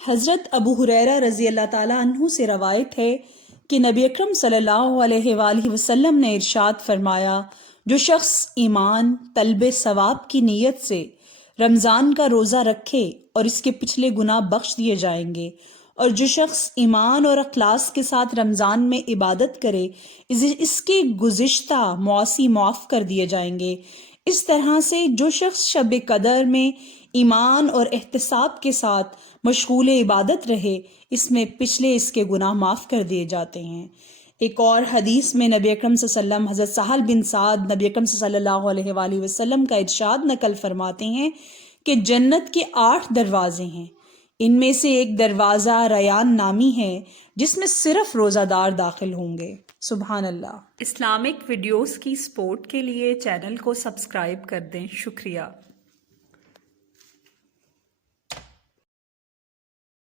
حضرت ابو ہریرہ رضی اللہ تعالیٰ عنہ سے روایت ہے کہ نبی اکرم صلی اللہ علیہ وآلہ وسلم نے ارشاد فرمایا، جو شخص ایمان، طلب ثواب کی نیت سے رمضان کا روزہ رکھے اور اس کے پچھلے گناہ بخش دیے جائیں گے، اور جو شخص ایمان اور اخلاص کے ساتھ رمضان میں عبادت کرے، اس کے گزشتہ معاصی معاف کر دیے جائیں گے۔ اس طرح سے جو شخص شب قدر میں ایمان اور احتساب کے ساتھ مشغول عبادت رہے، اس میں پچھلے اس کے گناہ معاف کر دیے جاتے ہیں۔ ایک اور حدیث میں نبی اکرم صلی اللہ علیہ وسلم حضرت سہل بن سعد نبی اکرم صلی اللہ علیہ وآلہ وسلم کا ارشاد نقل فرماتے ہیں کہ جنت کے 8 دروازے ہیں، ان میں سے ایک دروازہ ریان نامی ہے جس میں صرف روزہ دار داخل ہوں گے۔ سبحان اللہ۔ اسلامک ویڈیوز کی سپورٹ کے لیے چینل کو سبسکرائب کر دیں۔ شکریہ۔